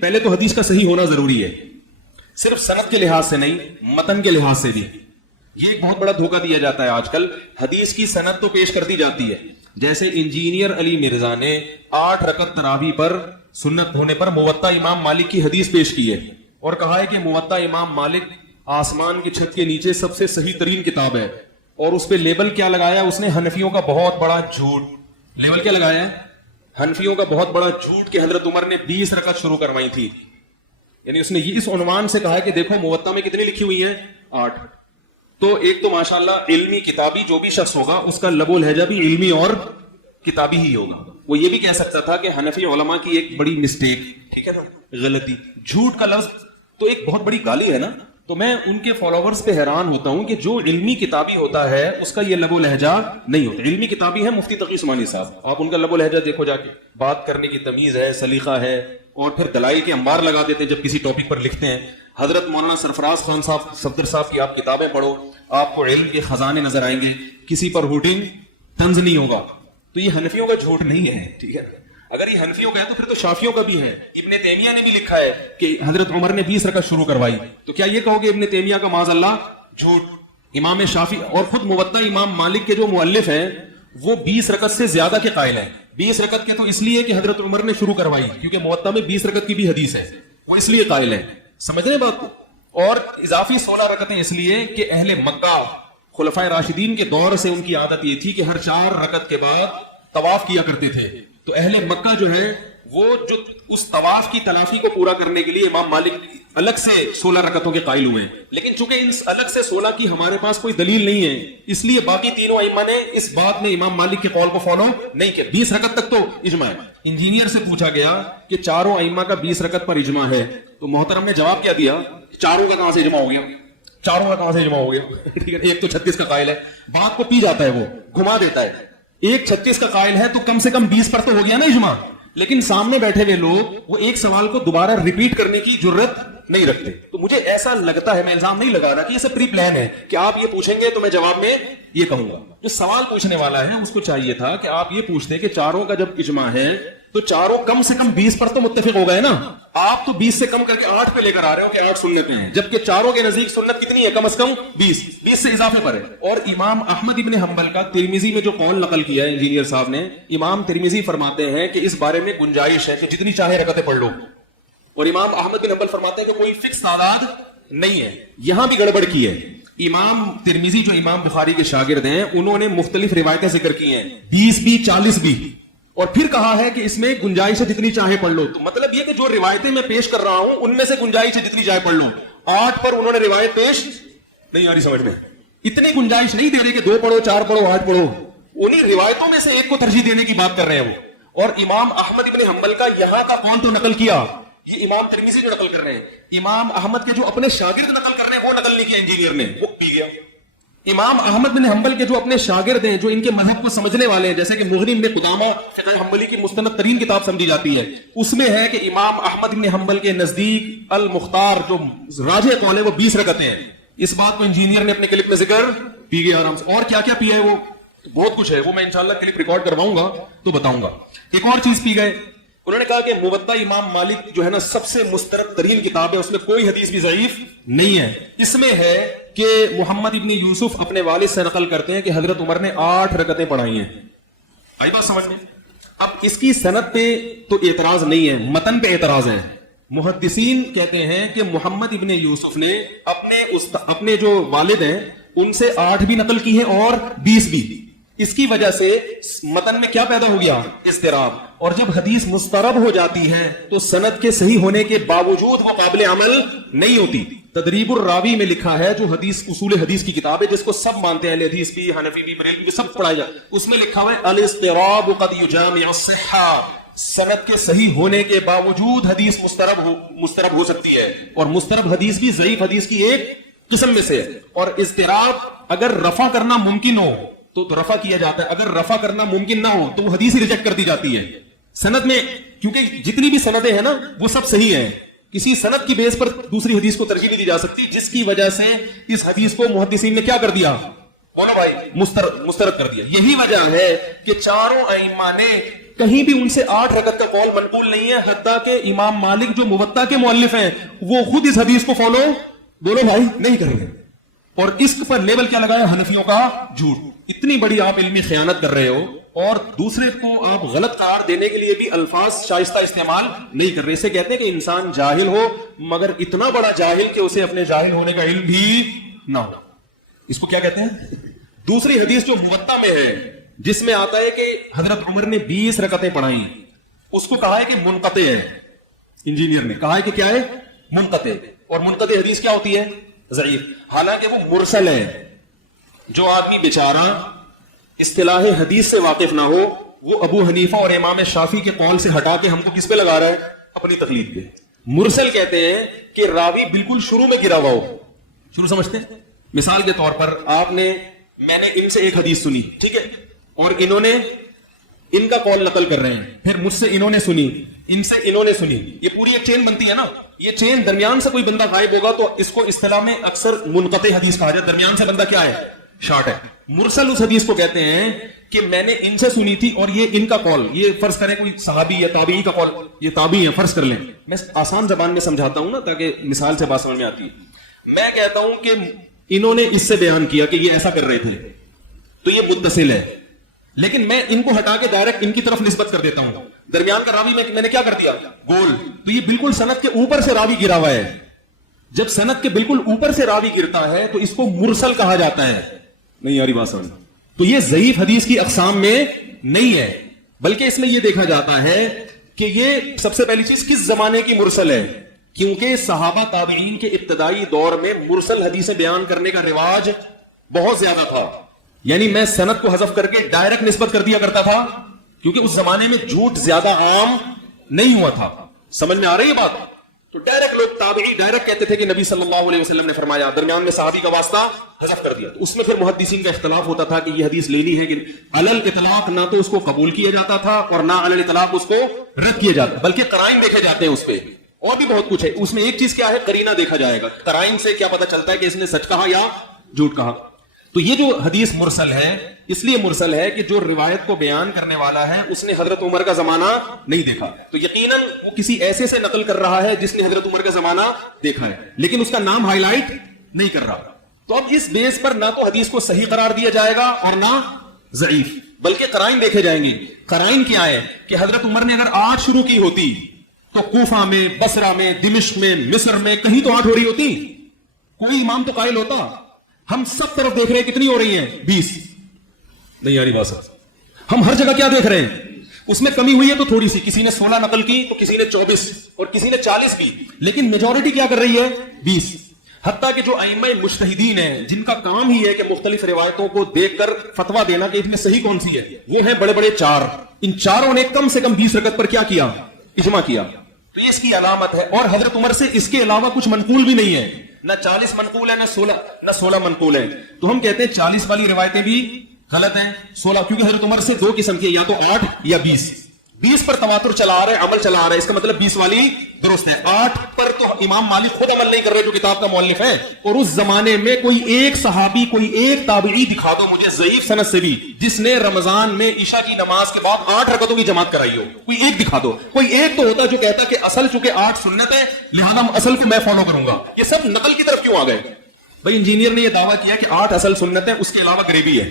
پہلے تو حدیث کا صحیح ہونا ضروری ہے، صرف سند کے لحاظ سے نہیں، متن کے لحاظ سے بھی۔ یہ ایک بہت بڑا دھوکہ دیا جاتا ہے آج کل، حدیث کی سند تو پیش کر دی جاتی ہے، جیسے انجینئر علی مرزا نے 8 رکعت تراویح پر سنت ہونے پر موطا امام مالک کی حدیث پیش کی ہے اور کہا ہے کہ موطا امام مالک آسمان کی چھت کے نیچے سب سے صحیح ترین کتاب ہے، اور اس پہ لیبل کیا لگایا اس نے؟ حنفیوں کا بہت بڑا جھوٹ۔ لیبل کیا لگایا ہے؟ حنفیوں کا بہت بڑا جھوٹ کہ حضرت عمر نے 20 رکعت شروع کروائی تھی، یعنی اس نے اس عنوان سے کہا ہے کہ دیکھو موطا میں کتنی لکھی ہوئی ہیں؟ 8۔ تو ایک تو ماشاءاللہ علمی کتابی جو بھی شخص ہوگا اس کا لب و لہجہ بھی علمی اور کتابی ہی ہوگا، وہ یہ بھی کہہ سکتا تھا کہ حنفی علماء کی ایک بڑی مسٹیک، ٹھیک ہے نا، غلطی۔ جھوٹ کا لفظ تو ایک بہت بڑی گالی ہے نا، تو میں ان کے فالوورز پہ حیران ہوتا ہوں کہ جو علمی کتابی ہوتا ہے اس کا یہ لب و لہجہ نہیں ہوتا۔ علمی کتابی ہے مفتی تقی عثمانی صاحب، آپ ان کا لب و لہجہ دیکھو جا کے، بات کرنے کی تمیز ہے، سلیقہ ہے، اور پھر دلائل کے انبار لگا دیتے ہیں جب کسی ٹاپک پر لکھتے ہیں۔ حضرت مولانا سرفراز خان صاحب صفدر صاحب کی آپ کتابیں پڑھو، آپ کو علم کے خزانے نظر آئیں گے، کسی پر ہوٹنگ طنز نہیں ہوگا۔ تو یہ حنفیوں کا جھوٹ نہیں ہے، ٹھیک ہے، اگر یہ حنفیوں کا ہے تو پھر تو شافیوں کا بھی ہے۔ ابن تیمیہ نے بھی لکھا ہے کہ حضرت عمر نے 20 رکعت شروع کروائی، تو کیا یہ کہو گے ابن تیمیہ کا معاذ اللہ جھوٹ؟ امام شافعی اور خود موطا امام مالک کے جو مؤلف ہیں وہ 20 رکعت سے زیادہ کے قائل ہیں۔ 20 رکعت کے تو اس لیے کہ حضرت عمر نے شروع کروائی، کیونکہ موطا میں 20 رکعت کی بھی حدیث ہے، وہ اس لیے قائل ہیں، سمجھ رہے ہیں بات کو؟ اور اضافی 16 رکعتیں اس لیے کہ اہل مکہ خلفائے راشدین کے دور سے ان کی عادت یہ تھی کہ ہر 4 رکعت کے بعد طواف کیا کرتے تھے، تو اہل مکہ جو ہے وہ جو اس طواف کی تلافی کو پورا کرنے کے لیے امام مالک الگ سے 16 رکعتوں کے قائل ہوئے ہیں، لیکن چونکہ ان الگ سے 16 کی ہمارے پاس کوئی دلیل نہیں ہے، اس لیے باقی تینوں ائمہ نے اس بات میں امام مالک کے قول کو فالو نہیں کیا۔ 20 رکعت تک تو اجماع ہے۔ انجینئر سے پوچھا گیا کہ چاروں ائمہ کا 20 رکعت پر اجماع ہے، تو محترم نے جواب کیا دیا؟ چاروں کا کہاں سے اجماع ہو گیا؟ چاروں کا کہاں سے اجماع ہو گیا؟ ٹھیک ہے، ایک تو 36 کا قائل ہے، بات کو پی جاتا ہے، وہ گھما دیتا ہے۔ ایک 36 کا قائل ہے تو کم سے کم 20 پر تو ہو گیا نا اجماع، لیکن سامنے بیٹھے ہوئے لوگ وہ ایک سوال کو دوبارہ ریپیٹ کرنے کی جرت نہیں رکھتے۔ تو مجھے ایسا لگتا ہے، میں الزام نہیں لگا رہا کہ یہ سب پری پلان ہے کہ آپ یہ پوچھیں گے تو میں جواب میں یہ کہوں گا۔ جو سوال پوچھنے والا ہے اس کو چاہیے تھا کہ آپ یہ پوچھتے کہ چاروں کا جب اجماع ہے تو چاروں کم سے کم 20 پر تو متفق ہو گئے نا، آپ تو 20 سے کم کر کے 8 پہ لے کر آ رہے ہو کہ 8 سنتیں ہیں، جبکہ چاروں کے نزدیک سنت کتنی ہے؟ کم از کم 20 سے اضافے پر ہے۔ اور امام احمد ابن حنبل کا ترمذی میں جو قول نقل کیا ہے انجینئر صاحب نے، امام ترمذی فرماتے ہیں کہ اس بارے میں گنجائش ہے کہ جتنی چاہے رکعتیں پڑھ لو، اور امام احمد بن حنبل فرماتے ہیں کہ کوئی فکس تعداد نہیں ہے۔ یہاں بھی گڑبڑ کی ہے، امام ترمذی جو امام بخاری کے شاگرد ہیں انہوں نے مختلف روایتیں ذکر کی ہیں، 20 بھی 40 بھی، اور پھر کہا ہے کہ اس میں گنجائش ہے جتنی چاہے پڑھ لو۔ تو مطلب یہ کہ جو روایتیں میں پیش کر رہا ہوں ان میں سے گنجائش ہے جتنی چاہے پڑھ لو۔ 8 پر انہوں نے روایت پیش نہیں آ رہی سمجھ میں، اتنی گنجائش نہیں دے رہے کہ 2 پڑھو 4 پڑھو 8 پڑھو، انہی روایتوں میں سے ایک کو ترجیح دینے کی بات کر رہے ہیں وہ۔ اور امام احمد ابن حنبل کا یہاں کا قول تو نقل کیا، یہ امام ترمذی جو نقل کر رہے ہیں، امام احمد کے جو اپنے شاگرد نقل کر رہے ہیں وہ نقل نہیں کیا انجینئر نے، وہ پی گیا۔ امام احمد بن حنبل کے جو اپنے شاگرد ہیں، جو ان کے مذہب کو سمجھنے والے ہیں، جیسے کہ مغنی بن قدامہ فقہ حنبلی کی مستند ترین کتاب سمجھی جاتی ہے، اس میں ہے کہ امام احمد بن حنبل کے نزدیک المختار جو راجح قول ہے وہ 20 رکعتیں ہیں۔ اس بات کو انجینئر نے اپنے کلپ میں ذکر پی گیا آرام سے۔ اور کیا کیا پیا ہے وہ بہت کچھ ہے، وہ میں انشاءاللہ کلپ ریکارڈ کرواؤں گا تو بتاؤں گا۔ ایک اور چیز پی گئے، انہوں نے کہا کہ موطا امام مالک جو ہے نا سب سے مسترد ترین کتاب ہے، اس میں کوئی حدیث بھی ضعیف نہیں ہے۔ اس میں ہے کہ محمد ابن یوسف اپنے والد سے نقل کرتے ہیں کہ حضرت عمر نے 8 رکعتیں پڑھائی ہیں۔ آئی بات سمجھ میں؟ اب اس کی سند پہ تو اعتراض نہیں ہے، متن پہ اعتراض ہے۔ محدثین کہتے ہیں کہ محمد ابن یوسف نے اپنے جو والد ہیں ان سے 8 بھی نقل کی ہیں اور 20 بھی۔ اس کی وجہ سے متن میں کیا پیدا ہو گیا؟ اضطراب۔ اور جب حدیث مسترب ہو جاتی ہے تو سند کے صحیح ہونے کے باوجود وہ قابل عمل نہیں ہوتی۔ تدریب الراوی میں لکھا ہے، جو حدیث اصول حدیث کی کتاب ہے جس کو سب مانتے ہیں، اہل حدیث بھی، حنفی بھی، بریلوی بھی، سب پڑھایا جائے، اس میں لکھا ہوا ہے الاضطراب قد یجامع الصحہ، سند کے صحیح ہونے کے باوجود حدیث مسترب ہو سکتی ہے، اور مسترب حدیث بھی ضعیف حدیث کی ایک قسم میں سے ہے۔ اور اضطراب اگر رفع کرنا ممکن ہو تو رفع کیا جاتا ہے، اگر رفع کرنا ممکن نہ ہو تو وہ حدیث ریجیکٹ کر دی جاتی ہے سند میں، کیونکہ جتنی بھی سندیں ہیں نا وہ سب صحیح ہیں، کسی سند کی بیس پر دوسری حدیث کو ترجیح نہیں دی جا سکتی، جس کی وجہ سے اس حدیث کو محدثین نے کیا کر دیا؟ بولو بھائی، مسترد کر دیا۔ یہی وجہ ہے کہ چاروں ائمہ نے کہیں بھی ان سے 8 رکعت کا قول منقول نہیں ہے، حتیٰ کہ امام مالک جو موطا کے مؤلف ہیں وہ خود اس حدیث کو فالو بولو بھائی نہیں کر رہے، اور اس پر لیبل کیا لگایا؟ حنفیوں کا جھوٹ۔ اتنی بڑی آپ علمی خیانت کر رہے ہو اور دوسرے کو آپ غلط قرار دینے کے لیے بھی الفاظ شائستہ استعمال نہیں کر رہے۔ اسے کہتے ہیں کہ انسان جاہل ہو مگر اتنا بڑا جاہل کہ اسے اپنے جاہل ہونے کا علم بھی نہ ہو، اس کو کیا کہتے ہیں؟ دوسری حدیث جو موطا میں ہے جس میں آتا ہے کہ حضرت عمر نے 20 رکعتیں پڑھائیں، اس کو کہا ہے کہ منقطع ہے، انجینئر نے کہا ہے کہ کیا ہے؟ منقطع۔ اور منقطع حدیث کیا ہوتی ہے؟ ضعیف، حالانکہ وہ مرسل ہے۔ جو آدمی بیچارہ اصطلاح حدیث سے واقف نہ ہو وہ ابو حنیفہ اور امام شافعی کے قول سے ہٹا کے ہم کو کس پہ لگا رہا ہے؟ اپنی تقلید پہ۔ مرسل کہتے ہیں کہ راوی بالکل شروع میں گرا ہوا ہو۔ شروع سمجھتے ہیں؟ مثال کے طور پر میں نے ان سے ایک حدیث سنی، ٹھیک ہے، اور انہوں نے ان کا قول نقل کر رہے ہیں، پھر مجھ سے انہوں نے سنی، ان سے انہوں نے سنی، یہ پوری ایک چین بنتی ہے نا۔ یہ چین درمیان سے کوئی بندہ غائب ہوگا تو اس کو اصطلاح میں اکثر منقطع حدیث کہا جاتا ہے، درمیان سے بندہ کیا ہے؟ شارٹ ہے۔ مرسل اس حدیث کو کہتے ہیں کہ میں نے ان سے سنی تھی اور یہ ان کا قول، یہ فرض کریں کوئی صحابی یا تابعی کا قول، یہ تابعی ہے فرض کر لیں، میں آسان زبان میں سمجھاتا ہوں نا تاکہ مثال سے بات سمجھ میں آتی ہے۔ میں کہتا ہوں کہ انہوں نے اس سے بیان کیا کہ یہ ایسا کر رہے تھے تو یہ متصل ہے، لیکن میں ان کو ہٹا کے ڈائریکٹ ان کی طرف نسبت کر دیتا ہوں، درمیان کا راوی میں نے کیا کر دیا؟ گول۔ تو یہ بالکل سند کے اوپر سے راوی گرا ہوا ہے۔ جب سند کے بالکل اوپر سے راوی گرتا ہے تو اس کو مرسل کہا جاتا ہے۔ نہیں یاری بات سمجھ؟ تو یہ ضعیف حدیث کی اقسام میں نہیں ہے، بلکہ اس میں یہ دیکھا جاتا ہے کہ یہ سب سے پہلی چیز کس زمانے کی مرسل ہے، کیونکہ صحابہ تابعین کے ابتدائی دور میں مرسل حدیثیں بیان کرنے کا رواج بہت زیادہ تھا، یعنی میں سند کو حذف کر کے ڈائریکٹ نسبت کر دیا کرتا تھا، کیونکہ اس زمانے میں جھوٹ زیادہ عام نہیں ہوا تھا۔ سمجھ میں آ رہی ہے بات؟ تو ڈائریکٹ لوگ تابعی ڈائریکٹ کہتے تھے کہ نبی صلی اللہ علیہ وسلم نے فرمایا، درمیان میں صحابی کا واسطہ حذف کر دیا۔ تو اس میں پھر محدثین کا اختلاف ہوتا تھا کہ یہ حدیث لینی ہے کہ علل اطلاق، نہ تو اس کو قبول کیا جاتا تھا اور نہ علل اطلاق اس کو رد کیا جاتا، بلکہ قرائن دیکھے جاتے ہیں اس پہ، اور بھی بہت کچھ ہے اس میں۔ ایک چیز کیا ہے؟ قرینہ دیکھا جائے گا، قرائن سے کیا پتہ چلتا ہے کہ اس نے سچ کہا یا جھوٹ کہا۔ تو یہ جو حدیث مرسل ہے اس لیے مرسل ہے کہ جو روایت کو بیان کرنے والا ہے اس نے حضرت عمر کا زمانہ نہیں دیکھا، تو یقیناً وہ کسی ایسے سے نقل کر رہا ہے جس نے حضرت عمر کا زمانہ دیکھا ہے، لیکن اس کا نام ہائی لائٹ نہیں کر رہا۔ تو اب اس بیس پر نہ تو حدیث کو صحیح قرار دیا جائے گا اور نہ ضعیف، بلکہ قرائن دیکھے جائیں گے۔ قرائن کیا ہے کہ حضرت عمر نے اگر 8 شروع کی ہوتی تو کوفہ میں، بصرہ میں، دمشق میں، مصر میں کہیں تو 8 ہو رہی ہوتی، کوئی امام تو قائل ہوتا۔ ہم سب طرف دیکھ رہے ہیں کتنی ہو رہی ہیں؟ 20۔ نہیں یاری بات، ہم ہر جگہ کیا دیکھ رہے ہیں؟ اس میں کمی ہوئی ہے تو تھوڑی سی، کسی نے 16 نقل کی تو کسی نے 24 اور کسی نے 40 کی، لیکن میجورٹی کیا کر رہی ہے؟ 20۔ حتیٰ کہ جو ائمہ مجتہدین ہیں جن کا کام ہی ہے کہ مختلف روایتوں کو دیکھ کر فتویٰ دینا کہ اس میں صحیح کون سی ہے، وہ ہیں بڑے بڑے 4۔ ان چاروں نے کم سے کم 20 رکعت پر کیا کیا؟ اجماع کیا۔ تو یہ اس کی علامت ہے، اور حضرت عمر سے اس کے علاوہ کچھ منقول بھی نہیں ہے، نہ 40 منقول ہے نہ 16 منقول ہے۔ تو ہم کہتے ہیں 40 والی روایتیں بھی غلط ہیں، 16، کیونکہ حضرت عمر سے 2 قسم کی، یا تو 8 یا 20۔ 20 پر تواتر چلا آ رہا ہے، عمل چلا آ رہا ہے، اس کا مطلب 20 والی درست ہے۔ 8 پر تو امام مالک خود عمل نہیں کر رہے جو کتاب کا مؤلف ہے، اور اس زمانے میں کوئی ایک صحابی، کوئی ایک تابعی دکھا دو مجھے ضعیف سند سے بھی جس نے رمضان میں عشاء کی نماز کے بعد 8 رکعتوں کی جماعت کرائی ہو، کوئی ایک دکھا دو۔ کوئی ایک تو ہوتا جو کہتا کہ اصل چونکہ 8 سنت ہے لہذا اصل کو میں فالو کروں گا۔ یہ سب نقل کی طرف کیوں آ گئے؟ بھائی انجینئر نے یہ دعویٰ کیا کہ 8 اصل سنت ہے، اس کے علاوہ گریبی ہے،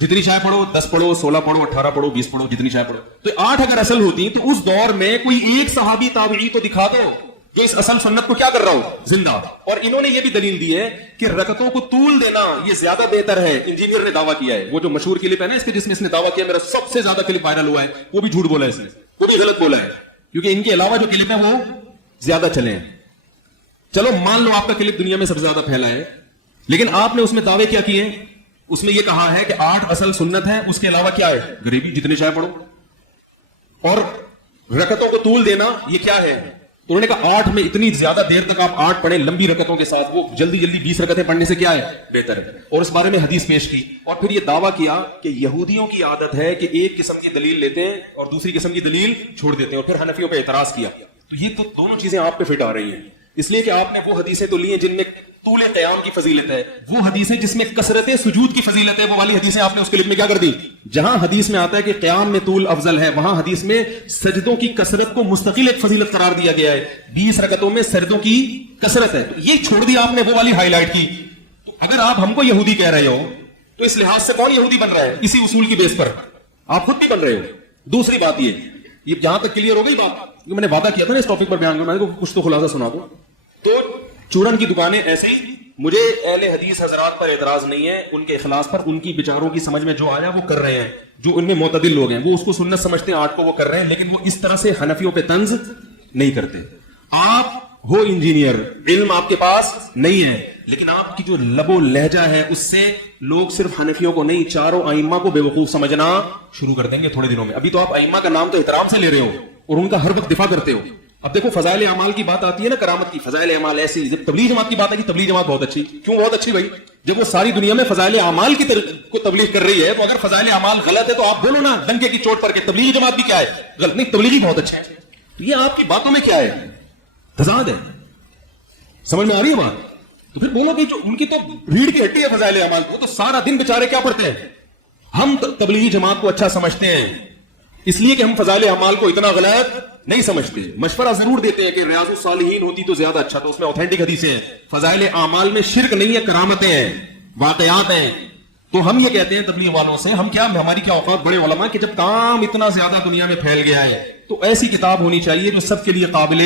جتنی چاہے پڑھو، 10 پڑھو، 16 پڑھو، 18 پڑھو، 20 پڑھو، جتنی چاہے پڑھو۔ تو 8 اگر اصل ہوتی تو اس دور میں کوئی ایک صحابی تابعی تو دکھا دو جو اس اصل سنت کو کیا کر رہا ہو؟ زندہ۔ اور انہوں نے یہ بھی دلیل دی ہے کہ رکعتوں کو طول دینا یہ زیادہ بہتر ہے۔ انجینئر نے دعویٰ کیا ہے، وہ جو مشہور کلپ ہے نا اس کے جس میں اس نے دعویٰ کیا میرا سب سے زیادہ کلپ وائرل ہوا ہے، وہ بھی جھوٹ بولا ہے، اس نے وہ بھی غلط بولا ہے، کیونکہ ان کے علاوہ جو کلپ ہیں وہ زیادہ چلے ہیں۔ چلو مان لو آپ کا کلپ دنیا میں سب سے زیادہ پھیلا ہے، لیکن آپ نے اس میں دعوے کیا کیے؟ اس میں یہ کہا ہے کہ 8 اصل سنت ہے، اس کے علاوہ کیا ہے؟ غریبی، جتنے چاہے پڑھو، اور رکعتوں کو طول دینا یہ کیا ہے؟ انہوں نے کہا 8 میں اتنی زیادہ دیر تک آپ 8 پڑھیں لمبی رکعتوں کے ساتھ، وہ جلدی جلدی 20 رکعتیں پڑھنے سے کیا ہے؟ بہتر ہے۔ اور اس بارے میں حدیث پیش کی، اور پھر یہ دعویٰ کیا کہ یہودیوں کی عادت ہے کہ ایک قسم کی دلیل لیتے ہیں اور دوسری قسم کی دلیل چھوڑ دیتے ہیں، اور پھر حنفیوں پہ اعتراض کیا۔ تو یہ تو دونوں چیزیں آپ پہ فٹ آ رہی ہیں، اس لیے کہ آپ نے وہ حدیثیں تو لی ہیں جن میں طول قیام کی فضیلت ہے، وہ حدیثیں جس میں کثرت سجود کی فضیلت ہے، وہ والی حدیثیں آپ نے اس کلپ میں کیا کر دی؟ جہاں حدیث میں آتا ہے کہ قیام میں طول افضل ہے، وہاں حدیث میں سجدوں کی کثرت کو مستقل ایک فضیلت قرار دیا گیا ہے، 20 رکعتوں میں سجدوں کی کثرت ہے، یہ چھوڑ دیا آپ نے وہ والی ہائی لائٹ کی۔ تو اگر آپ ہم کو یہودی کہہ رہے ہو تو اس لحاظ سے کون یہودی بن رہا ہے؟ اسی اصول کی بیس پر آپ خود بھی بن رہے ہو۔ دوسری بات یہ جہاں تک کلیئر ہو گئی بات، میں نے وعدہ کیا تھا نا اس ٹاپک پر بیان کرنا، کچھ تو خلاصہ سنا دو۔ تو چورن کی دکانیں ایسے ہی، مجھے اہل حدیث حضرات پر اعتراض نہیں ہے، ان کے اخلاص پر، ان کی بیچاروں کی سمجھ میں جو آیا وہ کر رہے ہیں، جو ان میں معتدل لوگ ہیں وہ اس کو سنت سمجھتے ہیں، آرٹ کو وہ کر رہے ہیں، لیکن وہ اس طرح سے حنفیوں پہ طنز نہیں کرتے۔ آپ ہو انجینئر، علم آپ کے پاس نہیں ہے، لیکن آپ کی جو لب و لہجہ ہے اس سے لوگ صرف حنفیوں کو نہیں، چاروں ائمہ کو بے وقوف سمجھنا شروع کر دیں گے تھوڑے دنوں میں۔ ابھی تو آپ ائمہ کا نام تو احترام سے لے رہے ہو اور ان کا ہر وقت دفاع کرتے ہو۔ اب دیکھو فضائل اعمال کی بات آتی ہے نا، کرامت کی، فضائل اعمال ایسی، جب تبلیغ جماعت کی بات ہے کہ تبلیغ جماعت بہت اچھی، کیوں بہت اچھی بھائی؟ جب وہ ساری دنیا میں فضائل اعمال کی کو تبلیغ کر رہی ہے، تو اگر فضائل اعمال غلط ہے تو آپ بولو نا ڈنکے کی چوٹ پر کہ تبلیغ جماعت بھی کیا ہے غلط، نہیں تبلیغی بہت اچھا ہے۔ تو یہ آپ کی باتوں میں کیا ہے؟ تضاد ہے، سمجھ میں آ رہی ہے بات؟ تو پھر بولو کہ جو ان کی تو ریڑھ کی ہڈی ہے فضائل اعمال، وہ تو سارا دن بیچارے کیا پڑھتے ہیں۔ ہم تبلیغی جماعت کو اچھا سمجھتے ہیں اس لیے کہ ہم فضائل اعمال کو اتنا غلط نہیں سمجھتے، مشورہ ضرور دیتے ہیں کہ ریاض الصالحین ہوتی تو زیادہ اچھا، تو اس میں اوتھینٹک حدیثیں ہیں، فضائل اعمال میں شرک نہیں ہے، کرامتیں ہیں، واقعات ہیں۔ تو ہم یہ کہتے ہیں تبلیغ والوں سے، ہم کیا، ہماری کیا اوقات بڑے علماء کہ جب کام اتنا زیادہ دنیا میں پھیل گیا ہے تو ایسی کتاب ہونی چاہیے جو سب کے لیے قابل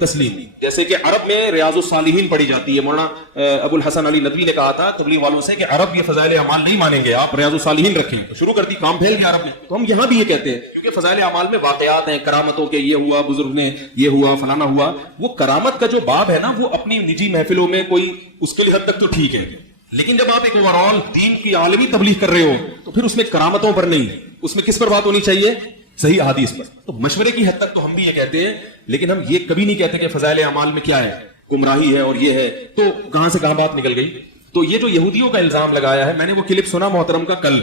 تسلیم، جیسے کہ عرب میں ریاض الصالحین پڑھی جاتی ہے۔ مولانا ابو الحسن علی ندوی نے کہا تھا تبلیغ والوں سے کہ عرب یہ فضائل اعمال نہیں مانیں گے، آپ ریاض الصالحین رکھیں، تو شروع کر دی، کام پھیل گیا عرب میں۔ تو ہم یہاں بھی یہ کہتے ہیں کیونکہ فضائل اعمال میں واقعات ہیں، کرامتوں کے، یہ ہوا بزرگ نے، یہ ہوا فلانا ہوا، وہ کرامت کا جو باب ہے نا وہ اپنی نجی محفلوں میں کوئی اس کے لیے حد تک تو ٹھیک ہے، لیکن جب آپ ایک اوورال دین کی عالمی تبلیغ کر رہے ہو تو پھر اس میں کرامتوں پر نہیں، اس میں کس پر بات ہونی چاہیے؟ صحیح احادیث پر۔ تو مشورے کی حد تک تو ہم بھی یہ کہتے ہیں، لیکن ہم یہ کبھی نہیں کہتے کہ فضائل اعمال میں کیا ہے، گمراہی ہے اور یہ ہے۔ تو کہاں سے کہاں بات نکل گئی؟ تو یہ جو یہودیوں کا الزام لگایا ہے، میں نے وہ کلپ سنا محترم کا کل،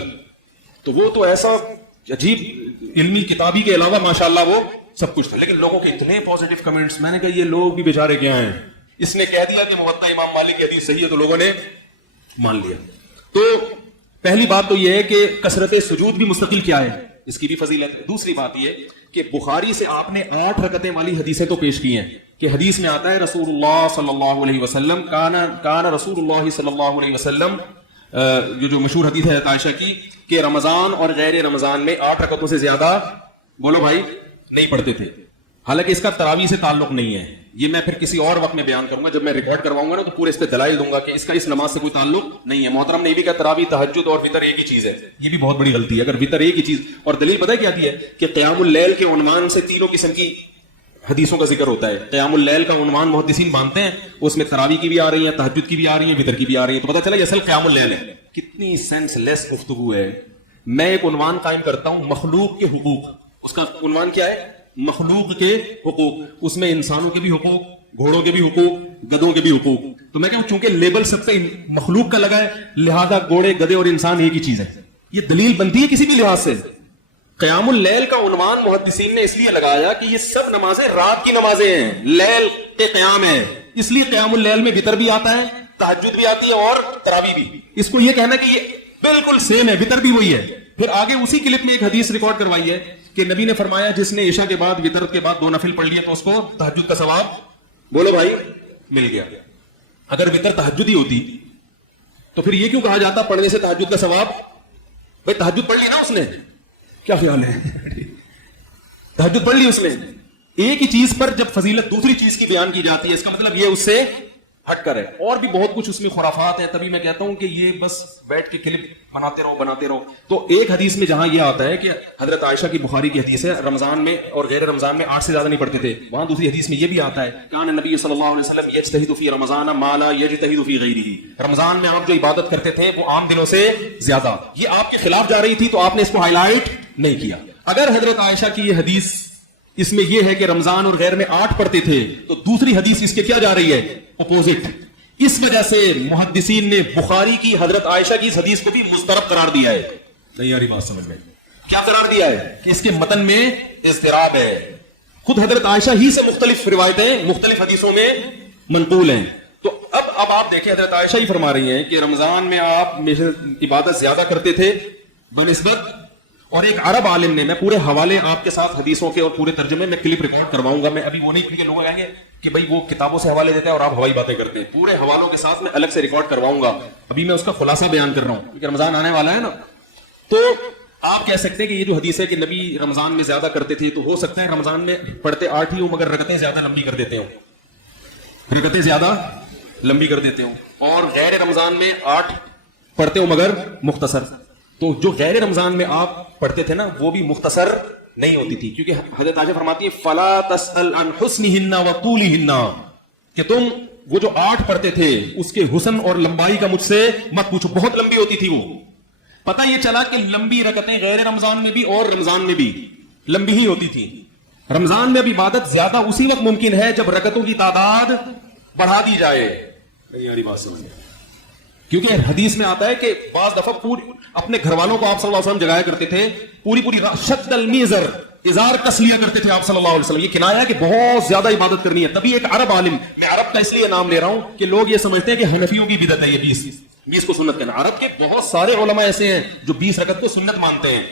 تو وہ تو ایسا عجیب علمی کتابی کے علاوہ ماشاءاللہ وہ سب کچھ تھا، لیکن لوگوں کے اتنے پازیٹیو کمنٹس، میں نے کہا یہ لوگ بھی بیچارے کیا ہیں، اس نے کہہ دیا کہ موطا امام مالک کی حدیث صحیح ہے تو لوگوں نے مان لیا۔ تو پہلی بات تو یہ ہے کہ کثرت سجود بھی مستقل کیا ہے، اس کی بھی فضیلت ہے۔ دوسری بات یہ کہ بخاری سے آپ نے 8 رکعتیں والی حدیثیں تو پیش کی ہیں کہ حدیث میں آتا ہے رسول اللہ صلی اللہ علیہ وسلم کان رسول اللہ صلی اللہ علیہ وسلم، جو مشہور حدیث ہے عائشہ کی کہ رمضان اور غیر رمضان میں 8 رکعتوں سے زیادہ بولو بھائی نہیں پڑھتے تھے۔ حالانکہ اس کا تراویح سے تعلق نہیں ہے، یہ میں پھر کسی اور وقت میں بیان کروں گا، جب میں ریکارڈ کرواؤں گا نا تو پورے اس پہ دلائل دوں گا کہ اس کا اس نماز سے کوئی تعلق نہیں ہے۔ محترم نے بھی کہا تراویح، تہجد اور وتر ایک ہی چیز ہے، یہ بھی بہت بڑی غلطی ہے۔ اگر وتر ایک ہی چیز، اور دلیل پتہ ہے کیا دی ہے کہ قیام اللیل کے عنوان سے تینوں قسم کی حدیثوں کا ذکر ہوتا ہے۔ قیام اللیل کا عنوان محدثین مانتے ہیں، اس میں تراویح کی بھی آ رہی ہیں، تہجد کی بھی آ رہی ہیں، وتر کی بھی آ رہی ہیں، تو پتہ چلا یہ اصل قیام اللیل ہے۔ کتنی سینس لیس گفتگو ہے۔ میں ایک عنوان قائم کرتا ہوں مخلوق کے حقوق، اس کا عنوان کیا ہے؟ مخلوق کے حقوق، اس میں انسانوں کے بھی حقوق، گھوڑوں کے بھی حقوق، گدوں کے بھی حقوق۔ تو میں کہوں چونکہ لیبل سب سے مخلوق کا لگا ہے لہذا گھوڑے، گدے اور انسان ایک ہی چیز ہے، یہ دلیل بنتی ہے کسی بھی لحاظ سے۔ قیام اللیل کا عنوان محدثین نے اس لیے لگایا کہ یہ سب نمازیں رات کی نمازیں ہیں، لیل کے قیام ہے، اس لیے قیام اللیل میں وتر بھی آتا ہے، تہجد بھی آتی ہے اور تراویح بھی۔ اس کو یہ کہنا کہ یہ بالکل سیم ہے، وتر بھی وہی ہے۔ پھر آگے اسی کلپ میں ایک حدیث ریکارڈ کروائی ہے کہ نبی نے فرمایا جس نے عشاء کے بعد وتر کے بعد 2 نفل پڑھ لیے تو اس کو تہجد کا ثواب بولو بھائی مل گیا۔ اگر وتر تہجد ہی ہوتی تو پھر یہ کیوں کہا جاتا پڑھنے سے تہجد کا ثواب؟ بھائی تہجد پڑھ لی نا اس نے، کیا خیال ہے؟ تہجد پڑھ لی اس نے۔ ایک ہی چیز پر جب فضیلت دوسری چیز کی بیان کی جاتی ہے اس کا مطلب یہ اس سے ہٹ کر ہے۔ اور بھی بہت کچھ اس میں خرافات ہیں، تبھی میں کہتا ہوں کہ یہ بس بیٹھ کے کلپ بناتے رہو۔ تو ایک حدیث میں جہاں یہ آتا ہے کہ حضرت عائشہ کی بخاری کی حدیث ہے رمضان میں اور غیر رمضان میں 8 سے زیادہ نہیں پڑھتے تھے، وہاں دوسری حدیث میں یہ بھی آتا ہے کان نبی صلی اللہ علیہ وسلم یجتہد فی رمضان ما لا یجتہد فی غیرہ، رمضان میں آپ جو عبادت کرتے تھے وہ عام دنوں سے زیادہ۔ یہ آپ کے خلاف جا رہی تھی تو آپ نے اس کو ہائی لائٹ نہیں کیا۔ اگر حضرت عائشہ کی یہ حدیث اس میں یہ ہے کہ رمضان اور غیر میں 8 پڑھتے تھے تو دوسری حدیث اس کے کیا جا رہی ہے؟ اپوزٹ۔ اس وجہ سے محدثین نے بخاری کی حضرت عائشہ کی اس حدیث کو بھی مسترب قرار دیا ہے۔ نہیں آ رہی بات سمجھ میں؟ کیا قرار دیا ہے؟ کہ اس کے متن میں اضطراب ہے۔ خود حضرت عائشہ ہی سے مختلف روایتیں مختلف حدیثوں میں منقول ہیں. تو اب آپ دیکھیں حضرت عائشہ ہی فرما رہی ہیں کہ رمضان میں آپ عبادت زیادہ کرتے تھے بنسبت, اور ایک عرب عالم نے, میں پورے حوالے آپ کے ساتھ حدیثوں کے اور پورے ترجمے میں کلپ ریکارڈ کرواؤں گا, میں ابھی وہ نہیں, کیونکہ لوگ کہیں گے کہ بھائی وہ کتابوں سے حوالے دیتے ہیں اور آپ ہوائی باتیں کرتے ہیں, پورے حوالوں کے ساتھ میں الگ سے ریکارڈ کرواؤں گا. ابھی میں اس کا خلاصہ بیان کر رہا ہوں کیونکہ رمضان آنے والا ہے نا. تو آپ کہہ سکتے ہیں کہ یہ جو حدیث ہے کہ نبی رمضان میں زیادہ کرتے تھے, تو ہو سکتا ہے رمضان میں پڑھتے 8 ہی ہوں مگر رکعتیں زیادہ لمبی کر دیتے ہوں, رکعتیں زیادہ لمبی کر دیتے ہوں, اور غیر رمضان میں 8 پڑھتے ہوں مگر مختصر. تو جو غیر رمضان میں آپ پڑھتے تھے نا وہ بھی مختصر نہیں ہوتی تھی, کیونکہ حضرت عائشہ فرماتی ہے فلا تسأل عن حسنہن وطولہن, کہ تم وہ جو 8 پڑھتے تھے اس کے حسن اور لمبائی کا مجھ سے مت پوچھو, بہت لمبی ہوتی تھی وہ. پتہ یہ چلا کہ لمبی رکعتیں غیر رمضان میں بھی اور رمضان میں بھی لمبی ہی ہوتی تھی. رمضان میں اب عبادت زیادہ اسی وقت ممکن ہے جب رکعتوں کی تعداد بڑھا دی جائے. نہیں یاری بات سمجھ, کیونکہ حدیث میں آتا ہے کہ بعض دفعہ اپنے گھر والوں کو آپ صلی اللہ علیہ وسلم جگایا کرتے تھے, پوری شد المیزر, ازار کس لیا کرتے تھے آپ صلی اللہ علیہ وسلم. یہ کنایا ہے کہ بہت زیادہ عبادت کرنی ہے. تبھی ایک عرب عالم, میں عرب کا اس لیے نام لے رہا ہوں کہ لوگ یہ سمجھتے ہیں کہ حنفیوں کی بدعت ہے یہ 20 کو سنت کہنا. عرب کے بہت سارے علماء ایسے ہیں جو 20 رکعت کو سنت مانتے ہیں,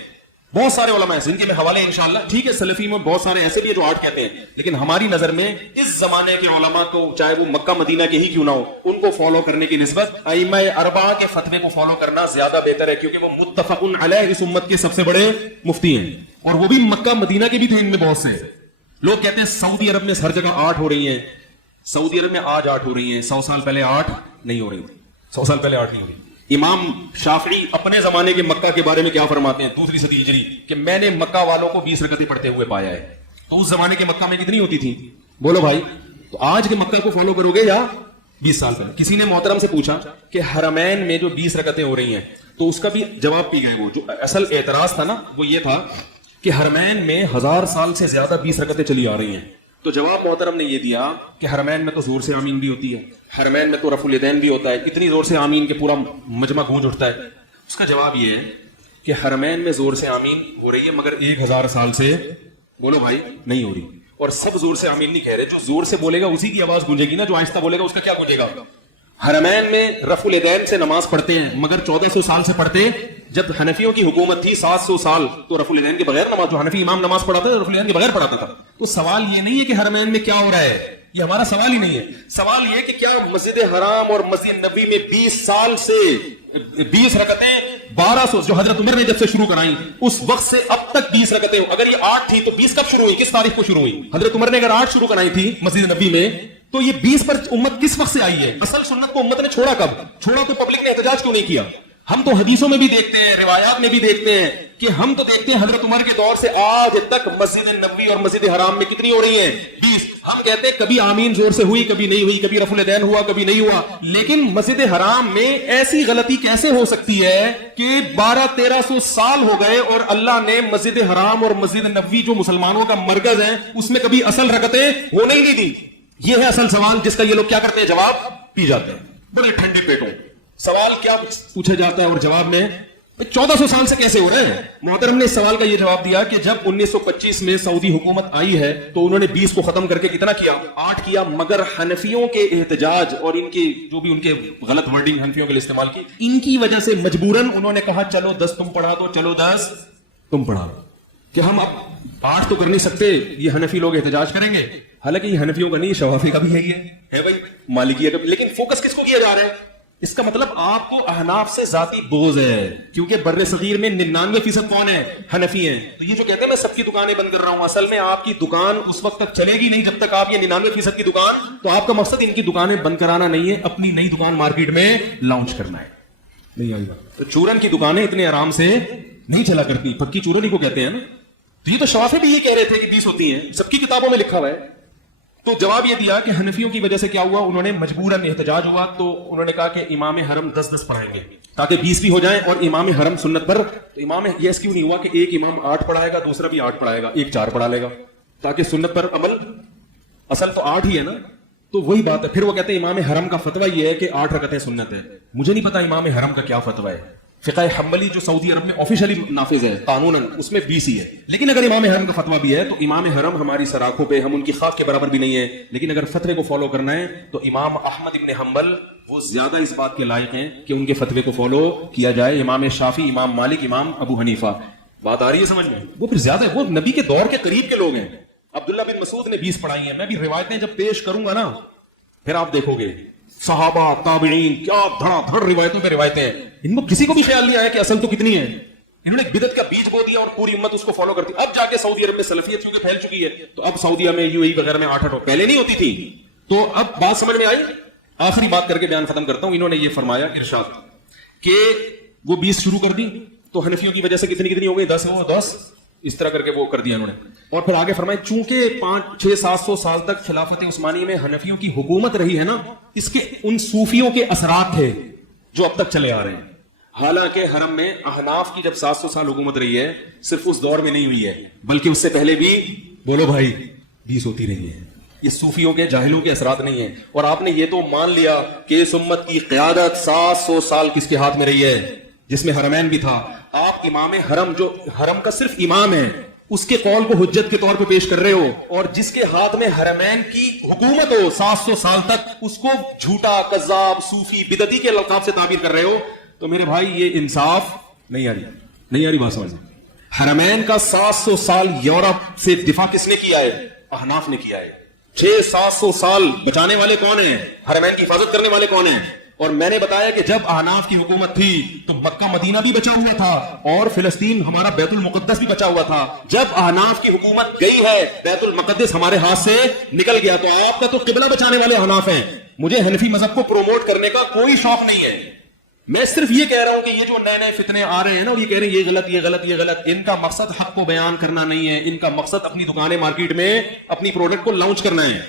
بہت سارے علماء ایسے, ان کے میں حوالے انشاءاللہ. ٹھیک ہے سلفی میں بہت سارے ایسے بھی ہیں جو 8 کہتے ہیں, لیکن ہماری نظر میں اس زمانے کے علماء کو, چاہے وہ مکہ مدینہ کے ہی کیوں نہ ہو, ان کو فالو کرنے کی نسبت ائمہ اربعہ کے فتوے کو فالو کرنا زیادہ بہتر ہے, کیونکہ وہ متفق علیہ اس امت کے سب سے بڑے مفتی ہیں, اور وہ بھی مکہ مدینہ کے بھی تھے. ان میں بہت سے لوگ کہتے ہیں سعودی عرب میں ہر جگہ 8 ہو رہی ہیں, سعودی عرب میں آج 8 ہو رہی ہیں, 100 سال پہلے 8 نہیں ہو رہی, 100 سال پہلے 8 نہیں ہو رہی. امام شافعی اپنے زمانے کے مکہ کے بارے میں کیا فرماتے ہیں 2 صدی ہجری, کہ میں نے مکہ والوں کو 20 رکعتیں پڑھتے ہوئے پایا ہے. تو اس زمانے کے مکہ میں کتنی ہوتی تھی بولو بھائی؟ تو آج کے مکہ کو فالو کرو گے یا 20 سال پہلے؟ کسی نے محترم سے پوچھا کہ حرمین میں جو 20 رکعتیں ہو رہی ہیں, تو اس کا بھی جواب پی گئے. وہ جو اصل اعتراض تھا نا وہ یہ تھا کہ حرمین میں 1000 سال سے زیادہ 20 رکعتیں چلی آ رہی ہیں. تو جواب محترم نے یہ دیا کہ حرمین میں تو زور سے آمین بھی ہوتی ہے, حرمین میں تو رفع الیدین بھی ہوتا ہے, اتنی زور سے آمین کہ پورا مجمع گونج اٹھتا ہے. اس کا جواب یہ ہے کہ حرمین میں زور سے آمین ہو رہی ہے مگر 1000 سال سے بولو بھائی نہیں ہو رہی. اور سب زور سے آمین نہیں کہہ رہے, جو زور سے بولے گا اسی کی آواز گونجے گی نا, جو آہستہ بولے گا اس کا کیا گونجے گا. حرمین میں رفع الیدین سے نماز پڑھتے ہیں مگر 1400 سال سے پڑھتے. جب حنفیوں کی حکومت تھی 700 سال تو رفع الیدین کے بغیر نماز, جو حنفی امام نماز پڑھاتا ہے رفع الیدین کے بغیر پڑھاتا تھا. تو سوال یہ نہیں ہے کہ حرمین میں کیا ہو رہا ہے, یہ ہمارا سوال ہی نہیں ہے. سوال یہ کہ کیا مسجد حرام اور مسجد نبوی میں 20 سال سے 20 رکعتیں 1200 جو حضرت عمر نے جب سے شروع کرائیں اس وقت سے اب تک 20 رکعتیں, اگر یہ 8 تھی تو 20 کب شروع ہوئی, کس تاریخ کو شروع ہوئی؟ حضرت عمر نے اگر 8 شروع کرائی تھی مسجد نبوی میں, تو یہ 20 پر امت کس وقت سے آئی ہے؟ اصل سنت کو امت نے چھوڑا کب چھوڑا؟ تو پبلک نے احتجاج کیوں نہیں کیا؟ ہم تو حدیثوں میں بھی دیکھتے ہیں, روایات میں بھی دیکھتے ہیں کہ ہم تو دیکھتے ہیں حضرت عمر کے دور سے آج تک مسجد نبوی اور مسجد حرام میں کتنی ہو رہی ہیں 20. ہم کہتے ہیں کبھی آمین زور سے ہوئی کبھی نہیں ہوئی, کبھی رفع الیدین ہوا کبھی نہیں ہوا, لیکن مسجد حرام میں ایسی غلطی کیسے ہو سکتی ہے کہ 1200-1300 سال ہو گئے اور اللہ نے مسجد حرام اور مسجد نبوی جو مسلمانوں کا مرکز ہے اس میں کبھی اصل رکعتیں ہونے ہی نہیں دی؟ یہ ہے اصل سوال جس کا یہ لوگ کیا کرتے ہیں, جواب پی جاتے ہیں بڑے ٹھنڈے پیٹوں. سوال کیا پوچھا جاتا ہے اور جواب میں 1400 سال سے کیسے ہو رہے ہیں؟ محترم نے اس سوال کا یہ جواب دیا کہ جب 1925 میں سعودی حکومت آئی ہے تو انہوں نے 20 کو ختم کر کے کتنا کیا, 8 کیا, مگر حنفیوں کے احتجاج اور ان کے جو بھی ان کے غلط ورڈنگ حنفیوں کے لیے استعمال کی, ان کی وجہ سے مجبوراً انہوں نے کہا چلو 10 تم پڑھا دو, چلو 10 تم پڑھا دو, کہ ہم اب 8 تو کر نہیں سکتے, یہ حنفی لوگ احتجاج کریں گے. حالانکہ یہ حنفیوں کا نہیں, شوافی کا بھی ہے بھائی, مالکیہ کا بھی. لیکن فوکس کس کو کیا جا رہا ہے؟ اس کا مطلب آپ کو احناف سے ذاتی بغض ہے, کیونکہ بر صغیر میں 99% کون ہے؟ حنفی ہیں. تو یہ جو کہتے ہیں میں سب کی دکانیں بند کر رہا ہوں, اصل میں آپ کی دکان اس وقت تک چلے گی نہیں جب تک آپ یہ 99% کی دکان, تو آپ کا مقصد ان کی دکانیں بند کرانا نہیں ہے, اپنی نئی دکان مارکیٹ میں لانچ کرنا ہے. نہیں آئی بات. تو چورن کی دکانیں اتنے آرام سے نہیں چلا کرتی, پکی چورن ہی کو کہتے ہیں نا. تو یہ تو شوافی بھی یہ کہہ رہے تھے کہ 20 ہوتی ہیں, سب کی کتابوں میں لکھا ہوا ہے. تو جواب یہ دیا کہ حنفیوں کی وجہ سے کیا ہوا, انہوں نے مجبوراً احتجاج ہوا تو انہوں نے کہا کہ امام حرم 10-10 پڑھائیں گے تاکہ 20 بھی ہو جائیں, اور امام حرم سنت پر. تو امام یہ اس کیوں نہیں ہوا کہ ایک امام 8 پڑھائے گا دوسرا بھی 8 پڑھائے گا, ایک 4 پڑھا لے گا, تاکہ سنت پر عمل, اصل تو 8 ہی ہے نا. تو وہی بات ہے. پھر وہ کہتے ہیں امام حرم کا فتویٰ یہ ہے کہ 8 رکعتیں سنت ہے. مجھے نہیں پتا امام حرم کا کیا فتویٰ ہے, فقہ حنبلی جو سعودی عرب میں آفیشلی نافذ ہے قانوناً، اس میں 20 ہی ہے. لیکن اگر امام حرم کا فتویٰ بھی ہے تو امام حرم ہماری سراخوں پہ، ہم ان کی خاک کے برابر بھی نہیں ہے. لیکن اگر فتوے کو فالو کرنا ہے تو امام احمد ابن حنبل وہ زیادہ اس بات کے لائق ہیں کہ ان کے فتوے کو فالو کیا جائے. امام شافعی، امام مالک، امام ابو حنیفہ. بات آ رہی ہے سمجھ میں؟ وہ پھر زیادہ وہ نبی کے دور کے قریب کے لوگ ہیں. عبداللہ بن مسعود نے 20 پڑھائی ہیں. میں بھی روایتیں جب پیش کروں گا نا پھر آپ دیکھو گے صحابہ تابعین کیا دھڑا دھڑ روایتوں پہ روایتیں ہیں. ان کو کسی کو بھی خیال نہیں آیا کہ اصل تو کتنی ہے. انہوں نے بدعت کا بیج بو دیا اور پوری امت اس کو فالو کرتی. اب جا کے سعودی عرب میں سلفیت کیونکہ پھیل چکی ہے تو اب سعودیہ میں UAE وغیرہ میں 8 پہلے نہیں ہوتی تھی. تو اب بات سمجھ میں آئی. آخری بات کر کے بیان ختم کرتا ہوں. انہوں نے یہ فرمایا ارشاد کہ وہ 20 شروع کر دی تو حنفیوں کی وجہ سے کتنی ہو گئی؟ 10 اس طرح کر کے وہ کر دیا انہوں نے. اور پھر آگے فرمائے چونکہ 500-600-700 سال تک خلافت عثمانی میں حنفیوں کی حکومت رہی ہے نا، اس کے ان صوفیوں کے اثرات تھے جو اب تک چلے آ رہے ہیں. حالانکہ حرم میں احناف کی جب 700 سال حکومت رہی ہے صرف اس دور میں نہیں ہوئی ہے بلکہ اس سے پہلے بھی بولو بھائی 20 ہوتی رہی ہے. یہ صوفیوں کے جاہلوں کے اثرات نہیں ہیں. اور آپ نے یہ تو مان لیا کہ اس امت کی قیادت 700 سال کس کے ہاتھ میں رہی ہے؟ جس میں حرمین بھی تھا. آپ امام حرم جو حرم کا صرف امام ہے اس کے قول کو حجت کے طور پہ پیش کر رہے ہو، اور جس کے ہاتھ میں حرمین کی حکومت ہو 700 سال تک اس کو جھوٹا، کذاب، صوفی، بدعتی کے القاب سے تعبیر کر رہے ہو. تو میرے بھائی یہ انصاف نہیں آ رہی بات سمجھ. حرمین کا 700 سال یورپ سے دفاع کس نے کیا ہے؟ احناف نے کیا ہے. 600-700 سال بچانے والے کون ہیں؟ حرمین کی حفاظت کرنے والے کون ہیں؟ اور میں نے بتایا کہ جب احناف کی حکومت تھی تو مکہ مدینہ بھی بچا ہوا تھا اور فلسطین ہمارا بیت المقدس بھی بچا ہوا تھا. جب احناف کی حکومت گئی ہے بیت المقدس ہمارے ہاتھ سے نکل گیا. تو آپ کا تو قبلہ بچانے والے احناف ہیں. مجھے حنفی مذہب کو پروموٹ کرنے کا کوئی شوق نہیں ہے. میں صرف یہ کہہ رہا ہوں کہ یہ جو نئے فتنے آ رہے ہیں نا اور یہ کہہ رہے ہیں یہ غلط، ان کا مقصد حق کو بیان کرنا نہیں ہے. ان کا مقصد اپنی دکانیں مارکیٹ میں اپنی پروڈکٹ کو لانچ کرنا ہے.